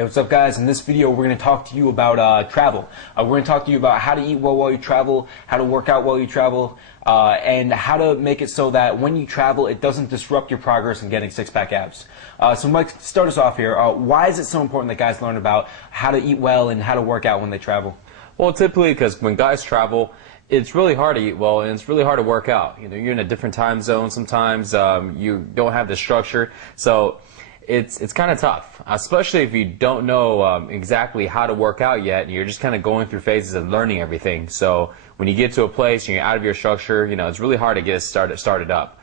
Hey, what's up, guys? In this video, we're going to talk to you about travel. We're going to talk to you about how to eat well while you travel, how to work out while you travel, and how to make it so that when you travel, it doesn't disrupt your progress in getting six-pack abs. So Mike, start us off here. Why is it so important that guys learn about how to eat well and how to work out when they travel? Well, typically because when guys travel, it's really hard to eat well and it's really hard to work out. You know, you're in a different time zone sometimes. You don't have the structure, so it's kind of tough, especially if you don't know exactly how to work out yet, and you're just kind of going through phases of learning everything. So when you get to a place and you're out of your structure, you know, it's really hard to get it started up.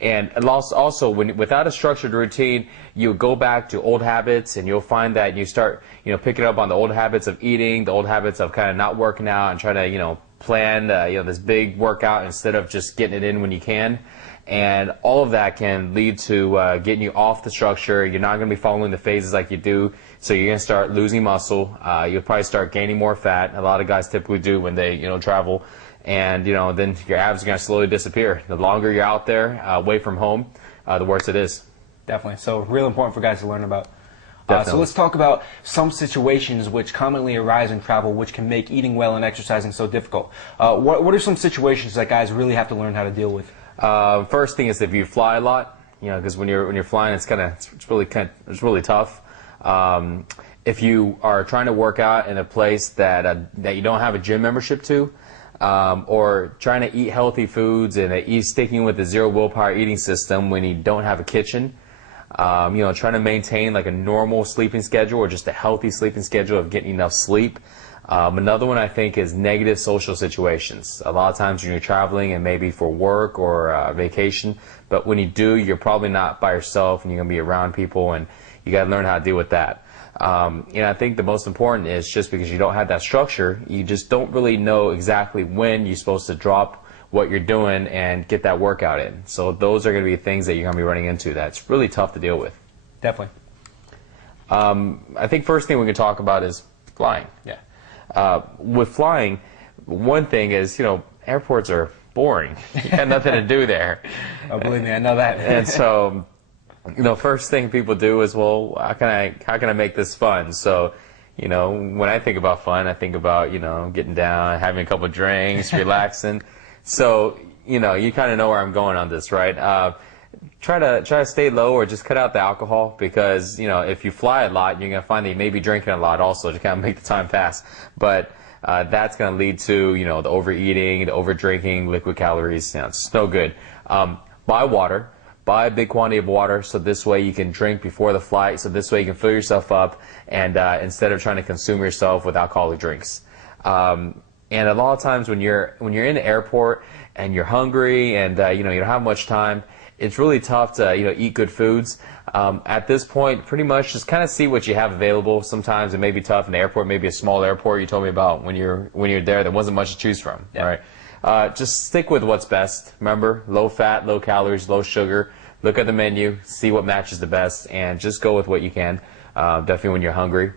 And also, without a structured routine, you go back to old habits, and you'll find that you start, you know, picking up on the old habits of eating, the old habits of kind of not working out and trying to, you know, plan, this big workout instead of just getting it in when you can. And all of that can lead to getting you off the structure. You're not going to be following the phases like you do, so you're going to start losing muscle. You'll probably start gaining more fat. A lot of guys typically do when they, travel. And, then your abs are going to slowly disappear. The longer you're out there, away from home, the worse it is. Definitely. So real important for guys to learn about. So let's talk about some situations which commonly arise in travel which can make eating well and exercising so difficult. What are some situations that guys really have to learn how to deal with? First thing is if you fly a lot, because when you're flying, it's really tough. If you are trying to work out in a place that you don't have a gym membership to, or trying to eat healthy foods and sticking with the zero willpower eating system when you don't have a kitchen, trying to maintain like a normal sleeping schedule or just a healthy sleeping schedule of getting enough sleep. Another one I think is negative social situations. A lot of times when you're traveling and maybe for work or vacation, but when you do, you're probably not by yourself and you're going to be around people, and you got to learn how to deal with that. I think the most important is just because you don't have that structure, you just don't really know exactly when you're supposed to drop what you're doing and get that workout in. So those are going to be things that you're going to be running into that's really tough to deal with. Definitely. I think first thing we can talk about is flying. Yeah. With flying, one thing is, airports are boring. You got nothing to do there. Oh, believe me, I know that. And so, first thing people do is, well, how can I make this fun? So, when I think about fun, I think about, getting down, having a couple of drinks, relaxing. So, you kind of know where I'm going on this, right? Try to stay low or just cut out the alcohol, because if you fly a lot, you're gonna find that you may be drinking a lot also to kind of make the time pass. But that's gonna lead to the overeating, the over drinking, liquid calories. It's just no good. Buy water. Buy a big quantity of water, so this way you can drink before the flight. So this way you can fill yourself up, and instead of trying to consume yourself with alcoholic drinks. And a lot of times when you're in the airport and you're hungry and you don't have much time, it's really tough to eat good foods. At this point, pretty much just kind of see what you have available. Sometimes it may be tough in the airport, maybe a small airport you told me about when you're there wasn't much to choose from. Yeah. All right, just stick with what's best. Remember, low fat, low calories, low sugar. Look at the menu, see what matches the best, and just go with what you can. Definitely when you're hungry.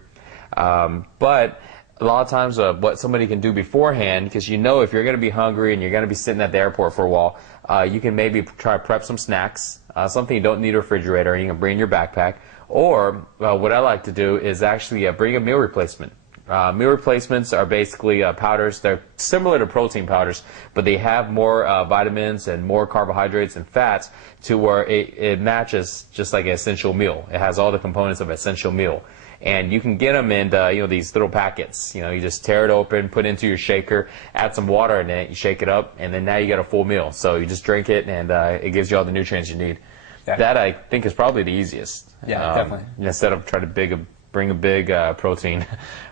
But a lot of times what somebody can do beforehand, because if you're going to be hungry and you're going to be sitting at the airport for a while, you can maybe try to prep some snacks, something you don't need a refrigerator, and you can bring in your backpack. Or what I like to do is actually bring a meal replacement. Meal replacements are basically powders. They're similar to protein powders, but they have more vitamins and more carbohydrates and fats to where it matches just like an essential meal. It has all the components of an essential meal. And you can get them in these little packets. You just tear it open, put it into your shaker, add some water in it, you shake it up, and then now you get a full meal. So you just drink it, and it gives you all the nutrients you need. Yeah. That I think is probably the easiest. Yeah, definitely. Instead of trying to bring a big protein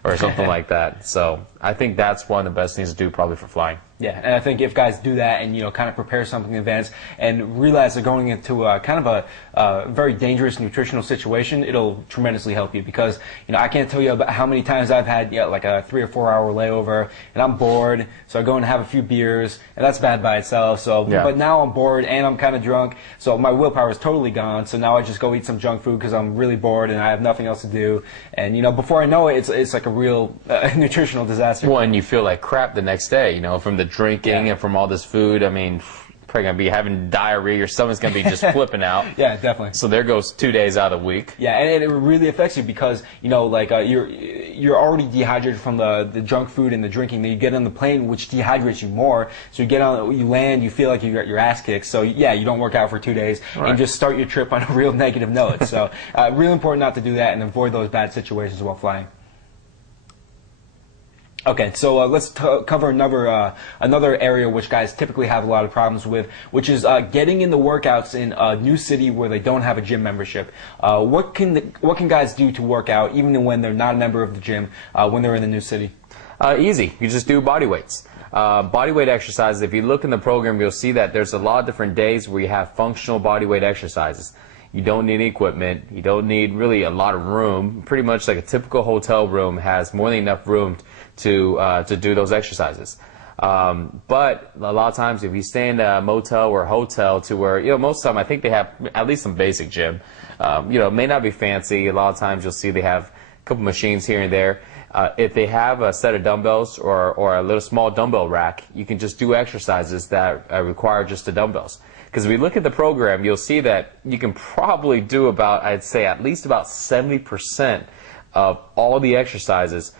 or something like that. So I think that's one of the best things to do probably for flying. Yeah, and I think if guys do that and kind of prepare something in advance and realize they're going into kind of a very dangerous nutritional situation, it'll tremendously help you, because I can't tell you about how many times I've had like a 3 or 4 hour layover and I'm bored, so I go and have a few beers, and that's bad by itself. So, yeah. But now I'm bored and I'm kind of drunk, so my willpower is totally gone. So now I just go eat some junk food because I'm really bored and I have nothing else to do. And before I know it, it's like a real nutritional disaster. Well, and you feel like crap the next day, from the drinking and from all this food. I mean, probably going to be having diarrhea. Your stomach's going to be just flipping out. Yeah, definitely. So there goes 2 days out of the week. Yeah, and it really affects you because, you know, like you're already dehydrated from the junk food and the drinking. Then you get on the plane, which dehydrates you more. So you get on, you land, you feel like you got your ass kicked. So yeah, you don't work out for 2 days and just start your trip on a real negative note. So really important not to do that and avoid those bad situations while flying. Okay, so let's cover another area which guys typically have a lot of problems with, which is getting in the workouts in a new city where they don't have a gym membership. What can guys do to work out even when they're not a member of the gym when they're in a new city? Easy. You just do body weights. Body weight exercises, if you look in the program, you'll see that there's a lot of different days where you have functional body weight exercises. You don't need any equipment. You don't need really a lot of room. Pretty much like a typical hotel room has more than enough room to do those exercises. But a lot of times if you stay in a motel or a hotel to where, you know, most of the time I think they have at least some basic gym. You know, it may not be fancy. A lot of times you'll see they have a couple machines here and there. If they have a set of dumbbells or a little small dumbbell rack, you can just do exercises that require just the dumbbells. Because if we look at the program, you'll see that you can probably do about, I'd say, at least about 70% of all the exercises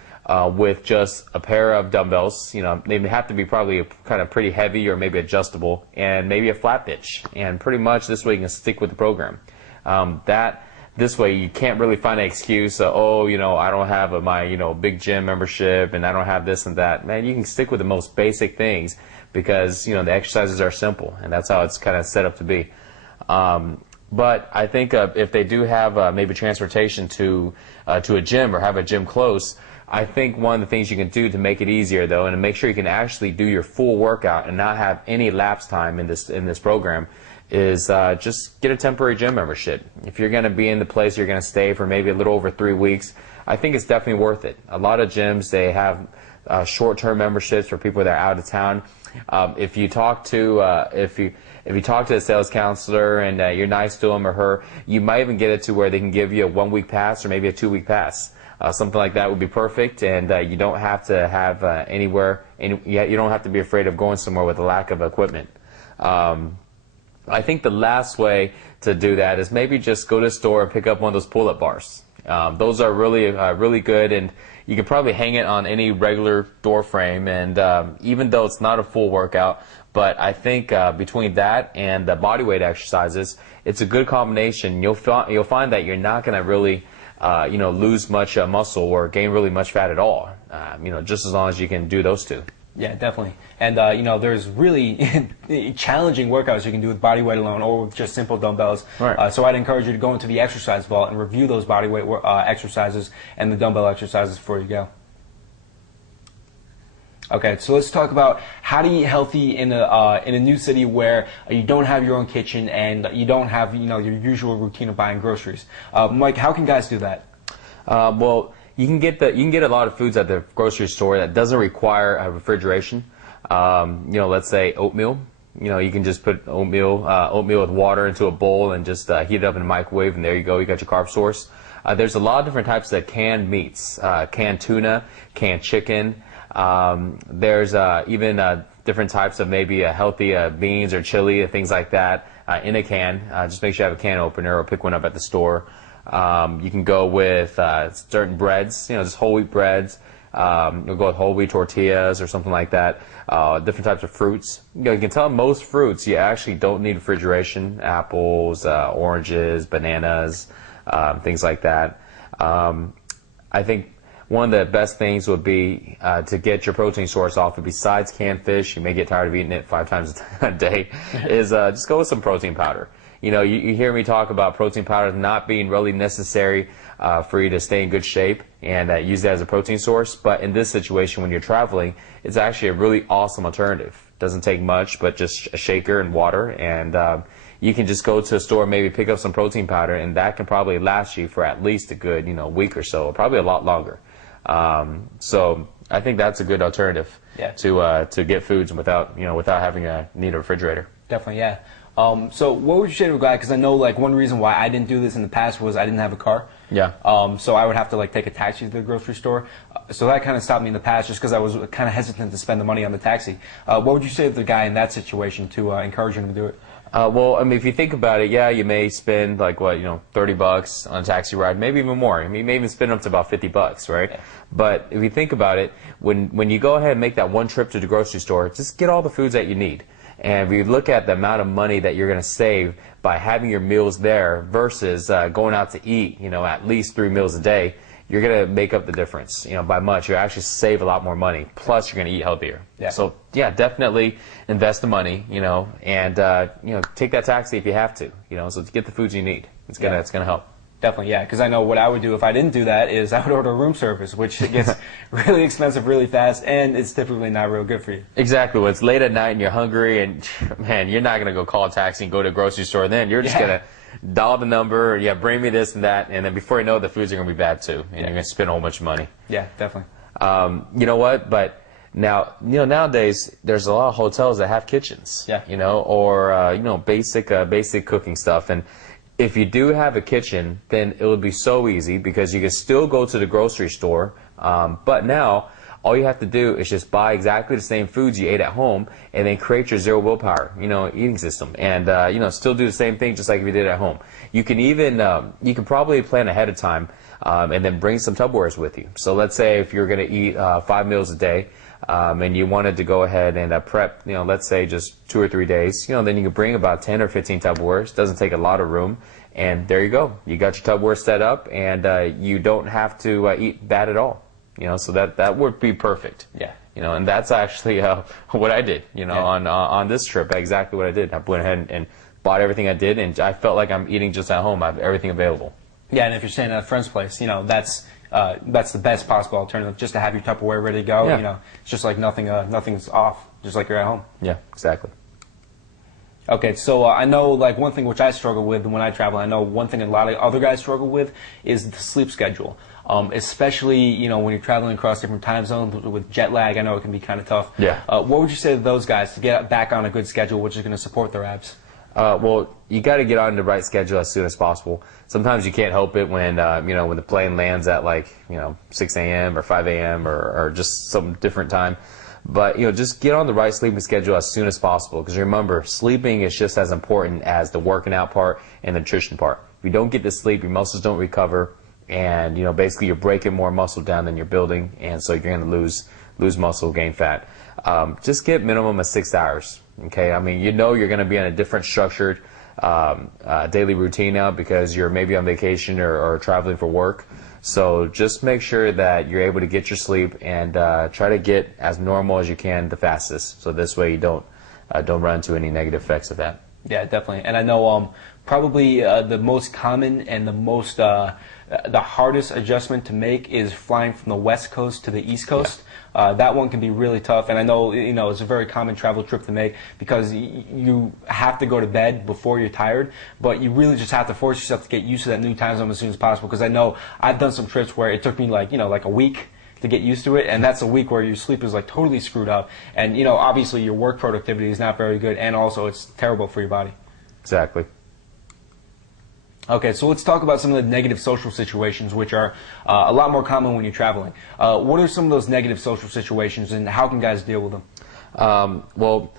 with just a pair of dumbbells. You know, they have to be probably kind of pretty heavy or maybe adjustable, and maybe a flat bench. And pretty much this way you can stick with the program. This way you can't really find an excuse, oh, you know, I don't have my, you know, big gym membership and I don't have this and that. Man, you can stick with the most basic things because, you know, the exercises are simple and that's how it's kind of set up to be. But I think if they do have maybe transportation to a gym or have a gym close, I think one of the things you can do to make it easier, though, and to make sure you can actually do your full workout and not have any lapse time in this program, is just get a temporary gym membership. If you're going to be in the place you're going to stay for maybe a little over 3 weeks, I think it's definitely worth it. A lot of gyms, they have short-term memberships for people that are out of town. If you talk to the sales counselor and you're nice to him or her, you might even get it to where they can give you a 1-week pass or maybe a 2-week pass. Something like that would be perfect, and you don't have to have you don't have to be afraid of going somewhere with a lack of equipment. I think the last way to do that is maybe just go to the store and pick up one of those pull-up bars. Those are really good, and you can probably hang it on any regular door frame. And even though it's not a full workout, but I think between that and the body weight exercises, it's a good combination. You'll find that you're not going to really lose much muscle or gain really much fat at all. Just as long as you can do those two. Yeah, definitely. And, there's really challenging workouts you can do with body weight alone or with just simple dumbbells. Right. So I'd encourage you to go into the exercise vault and review those body weight exercises and the dumbbell exercises before you go. Okay, so let's talk about how to eat healthy in a new city where you don't have your own kitchen and you don't have your usual routine of buying groceries. Mike, how can guys do that? Well, you can get a lot of foods at the grocery store that doesn't require refrigeration. Let's say oatmeal. You can just put oatmeal with water into a bowl and just heat it up in the microwave, and there you go. You got your carb source. There's a lot of different types of canned meats, canned tuna, canned chicken. There's even different types of maybe healthy beans or chili and things like that in a can. Just make sure you have a can opener or pick one up at the store. You can go with certain breads, just whole wheat breads. You'll go with whole wheat tortillas or something like that. Different types of fruits. You can tell most fruits you actually don't need refrigeration. Apples, oranges, bananas, things like that. I think one of the best things would be to get your protein source off. Besides canned fish, you may get tired of eating it 5 times a day, is just go with some protein powder. You hear me talk about protein powder not being really necessary for you to stay in good shape and use that as a protein source. But in this situation, when you're traveling, it's actually a really awesome alternative. Doesn't take much, but just a shaker and water. And you can just go to a store, maybe pick up some protein powder, and that can probably last you for at least a good week or so, probably a lot longer. So I think that's a good alternative to get foods without having a need a refrigerator. Definitely, yeah. So what would you say to a guy, because I know like one reason why I didn't do this in the past was I didn't have a car. Yeah. So I would have to like take a taxi to the grocery store. So that kind of stopped me in the past just because I was kind of hesitant to spend the money on the taxi. What would you say to the guy in that situation to encourage him to do it? Well, I mean, if you think about it, yeah, you may spend like what, $30 on a taxi ride, maybe even more. I mean, you may even spend up to about $50, right? Yeah. But if you think about it, when you go ahead and make that one trip to the grocery store, just get all the foods that you need. And if you look at the amount of money that you're going to save by having your meals there versus going out to eat, at least 3 meals a day, you're going to make up the difference, by much. You actually save a lot more money. Plus, you're going to eat healthier. Yeah. So, yeah, definitely invest the money, and take that taxi if you have to, so to get the foods you need. It's gonna help. Definitely, yeah, because I know what I would do if I didn't do that is I would order room service, which gets really expensive really fast, and it's typically not real good for you. Exactly. When it's late at night and you're hungry, and man, you're not going to go call a taxi and go to a grocery store then. You're just going to dial the number, bring me this and that, and then before you know it, the foods are going to be bad too, and you're going to spend a whole bunch of money. Yeah, definitely. You know what? But now, nowadays, there's a lot of hotels that have kitchens, or, basic cooking stuff. And if you do have a kitchen, then it would be so easy because you can still go to the grocery store, but now all you have to do is just buy exactly the same foods you ate at home and then create your zero willpower, eating system, and still do the same thing just like if you did at home. You can even you can probably plan ahead of time and then bring some Tupperwares with you. So let's say if you're going to eat 5 meals a day and you wanted to go ahead and prep, let's say just 2 or 3 days, then you can bring about 10 or 15 Tupperwares. Doesn't take a lot of room. And there you go. You got your Tupperware set up, and you don't have to eat that at all. So that would be perfect. Yeah. And that's actually what I did. On this trip, exactly what I did. I went ahead and bought everything I did, and I felt like I'm eating just at home. I have everything available. Yeah, and if you're staying at a friend's place, that's the best possible alternative. Just to have your Tupperware ready to go. Yeah. It's just like nothing's off, just like you're at home. Yeah, exactly. Okay, so I know like one thing which I struggle with when I travel, I know one thing a lot of other guys struggle with is the sleep schedule. Especially, when you're traveling across different time zones with jet lag, I know it can be kind of tough. Yeah. What would you say to those guys to get back on a good schedule which is going to support their abs? Well, you got to get on the right schedule as soon as possible. Sometimes you can't help it when, when the plane lands at like, 6 a.m. or 5 a.m. or just some different time. But, just get on the right sleeping schedule as soon as possible. Because remember, sleeping is just as important as the working out part and the nutrition part. If you don't get to sleep, your muscles don't recover. And, basically you're breaking more muscle down than you're building. And so you're going to lose muscle, gain fat. Just get minimum of 6 hours. Okay. I mean, you're going to be on a different structured daily routine now because you're maybe on vacation or traveling for work. So just make sure that you're able to get your sleep and try to get as normal as you can the fastest. So this way you don't run into any negative effects of that. Yeah, definitely. And I know probably the most common and the hardest adjustment to make is flying from the West Coast to the East Coast. Yeah. That one can be really tough, and I know it's a very common travel trip to make because you have to go to bed before you're tired, but you really just have to force yourself to get used to that new time zone as soon as possible. Because I know I've done some trips where it took me like a week to get used to it, and that's a week where your sleep is like totally screwed up, and obviously your work productivity is not very good, and also it's terrible for your body. Exactly. Okay, so let's talk about some of the negative social situations, which are a lot more common when you're traveling. What are some of those negative social situations, and how can guys deal with them? Well,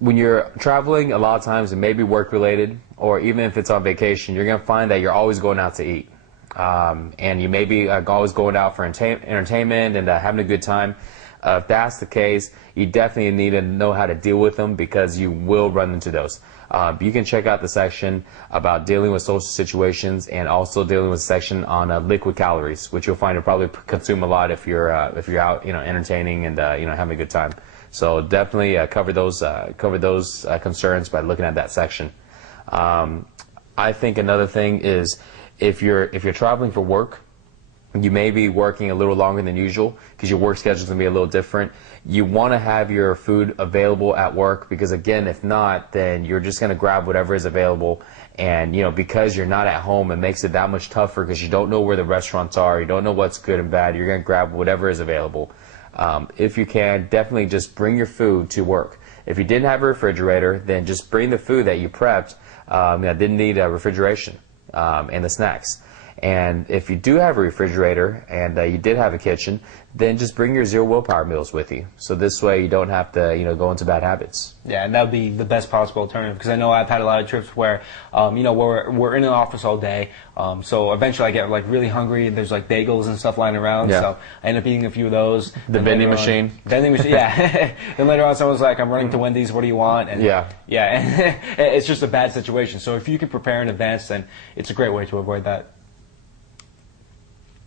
when you're traveling, a lot of times it may be work-related, or even if it's on vacation, you're going to find that you're always going out to eat. And you may be always going out for entertainment and having a good time. If that's the case, you definitely need to know how to deal with them because you will run into those. You can check out the section about dealing with social situations and also dealing with the section on liquid calories, which you'll find to probably consume a lot if you're out entertaining and having a good time. So definitely cover those concerns by looking at that section. I think another thing is if you're traveling for work, you may be working a little longer than usual because your work schedule is going to be a little different. You want to have your food available at work because, again, if not, then you're just going to grab whatever is available. And, because you're not at home, it makes it that much tougher because you don't know where the restaurants are. You don't know what's good and bad. You're going to grab whatever is available. If you can, definitely just bring your food to work. If you didn't have a refrigerator, then just bring the food that you prepped that didn't need refrigeration and the snacks. And if you do have a refrigerator and you did have a kitchen, then just bring your zero willpower meals with you. So this way you don't have to, go into bad habits. Yeah, and that would be the best possible alternative, because I know I've had a lot of trips where, we're in an office all day, so eventually I get like really hungry, and there's like bagels and stuff lying around, so I end up eating a few of those. The vending machine. Vending machine, yeah. Then later on someone's like, I'm running to Wendy's, what do you want? And yeah, and it's just a bad situation. So if you can prepare in advance, then it's a great way to avoid that.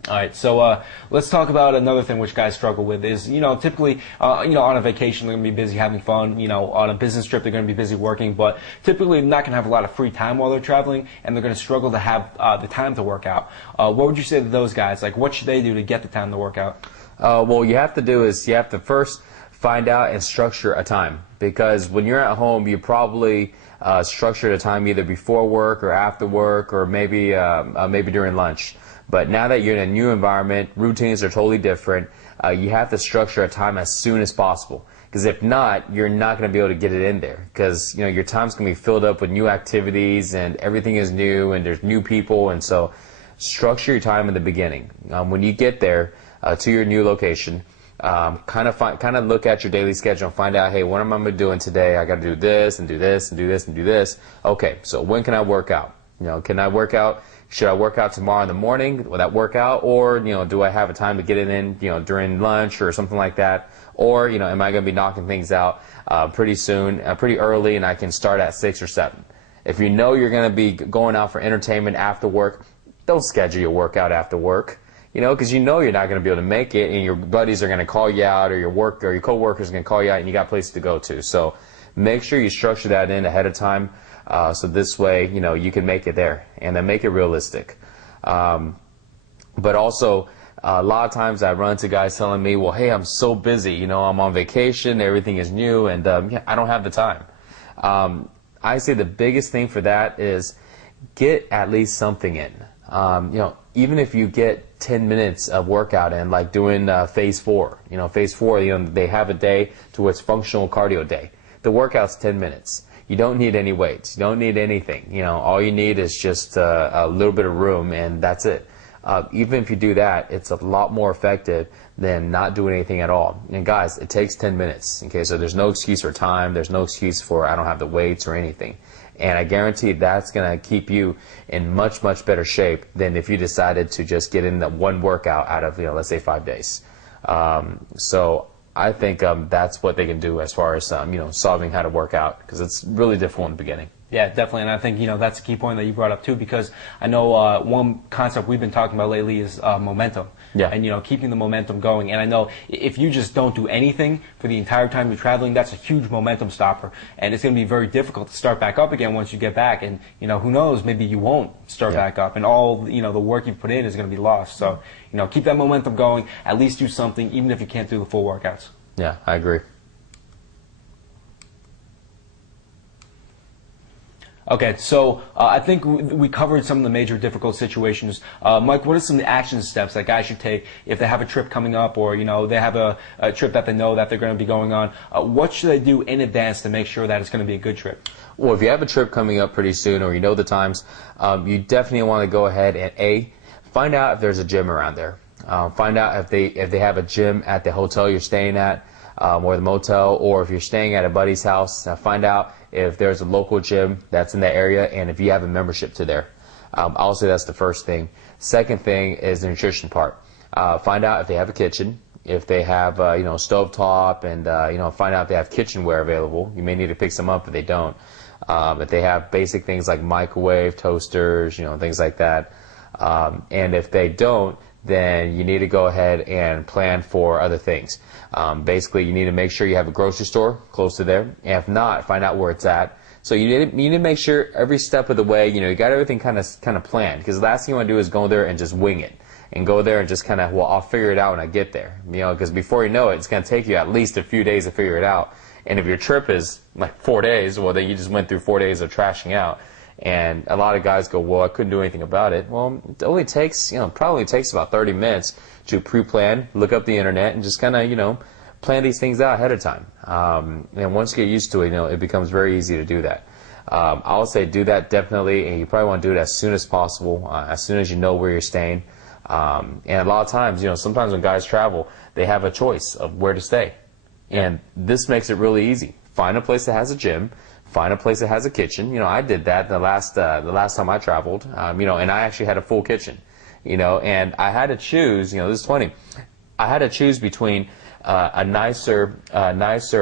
All right, so let's talk about another thing which guys struggle with is, typically, on a vacation they're going to be busy having fun. On a business trip they're going to be busy working, but typically they're not going to have a lot of free time while they're traveling, and they're going to struggle to have the time to work out. What would you say to those guys? Like, what should they do to get the time to work out? Well, you have to first find out and structure a time, because when you're at home, you probably structured a time either before work or after work, or maybe during lunch. But now that you're in a new environment, routines are totally different. You have to structure a time as soon as possible, because if not, you're not going to be able to get it in there, because your time's going to be filled up with new activities and everything is new and there's new people. And so structure your time in the beginning. When you get there to your new location, kind of look at your daily schedule and find out, hey, what am I doing today? I got to do this and do this and do this and do this. Okay, so when can I work out? Can I work out? Should I work out tomorrow in the morning? Will that work out? Or, do I have a time to get it in, during lunch or something like that? Or, am I going to be knocking things out pretty soon, pretty early, and I can start at 6 or 7? If you know you're going to be going out for entertainment after work, don't schedule your workout after work, because you're not going to be able to make it, and your buddies are going to call you out, or your coworkers are going to call you out, and you got places to go to. So make sure you structure that in ahead of time. So this way, you can make it there, and then make it realistic. But also, a lot of times I run into guys telling me, well, hey, I'm so busy, I'm on vacation, everything is new, and I don't have the time. I say the biggest thing for that is get at least something in. Even if you get 10 minutes of workout in, like doing phase 4. Phase 4, they have a day to where it's functional cardio day. The workout's 10 minutes. You don't need any weights. You don't need anything. All you need is just a little bit of room, and that's it. Even if you do that, it's a lot more effective than not doing anything at all. And guys, it takes 10 minutes. Okay, so there's no excuse for time. There's no excuse for I don't have the weights or anything. And I guarantee that's going to keep you in much, much better shape than if you decided to just get in that one workout out of, let's say 5 days. So I think that's what they can do as far as solving how to work out, because it's really difficult in the beginning. Yeah, definitely, and I think that's a key point that you brought up too, because I know one concept we've been talking about lately is momentum. Yeah. And keeping the momentum going. And I know if you just don't do anything for the entire time you're traveling, that's a huge momentum stopper, and it's going to be very difficult to start back up again once you get back. And who knows, maybe you won't start back up, and all the work you put in is going to be lost. So keep that momentum going. At least do something, even if you can't do the full workouts. Yeah, I agree. Okay, so I think we covered some of the major difficult situations. Mike, what are some action steps that guys should take if they have a trip coming up, or they have a trip that they know that they're going to be going on? What should they do in advance to make sure that it's going to be a good trip? Well, if you have a trip coming up pretty soon, or the times, you definitely want to go ahead and find out if there's a gym around there. Find out if they have a gym at the hotel you're staying at, or the motel, or if you're staying at a buddy's house. Find out if there's a local gym that's in that area, and if you have a membership to there. I'll say that's the first thing. Second thing is the nutrition part. Find out if they have a kitchen, if they have stovetop, and find out if they have kitchenware available. You may need to pick some up if they don't. If they have basic things like microwave, toasters, things like that. And if they don't, then you need to go ahead and plan for other things. Basically, you need to make sure you have a grocery store close to there. And if not, find out where it's at. So you need to make sure every step of the way, you got everything kind of planned. Because the last thing you want to do is go there and just wing it. And go there and just I'll figure it out when I get there. Because before you know it, it's going to take you at least a few days to figure it out. And if your trip is like 4 days, well, then you just went through 4 days of trashing out. And a lot of guys go, well, I couldn't do anything about it. Well, it only takes, probably takes about 30 minutes to pre-plan, look up the internet, and just plan these things out ahead of time. And once you get used to it, it becomes very easy to do that. I would say do that definitely, and you probably want to do it as soon as possible, as soon as you know where you're staying. And a lot of times, sometimes when guys travel, they have a choice of where to stay. And this makes it really easy. Find a place that has a gym. Find a place that has a kitchen. I did that the last time I traveled. And I actually had a full kitchen. And I had to choose. This is funny. I had to choose between a nicer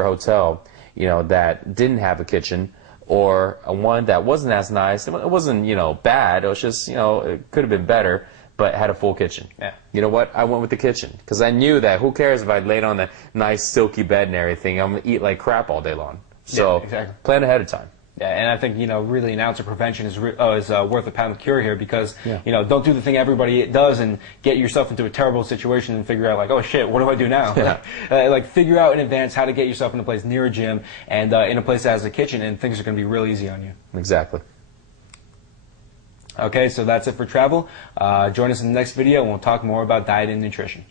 hotel, that didn't have a kitchen, or one that wasn't as nice. It wasn't, bad. It was just, it could have been better, but had a full kitchen. Yeah. You know what? I went with the kitchen because I knew that who cares if I laid on a nice silky bed and everything? I'm gonna eat like crap all day long. So yeah, exactly. Plan ahead of time. Yeah, and I think really an ounce of prevention is worth a pound of cure here because don't do the thing everybody does and get yourself into a terrible situation and figure out like, oh shit, what do I do now? Yeah. Like figure out in advance how to get yourself in a place near a gym and in a place that has a kitchen, and things are going to be real easy on you. Exactly. Okay, so that's it for travel. Join us in the next video and we'll talk more about diet and nutrition.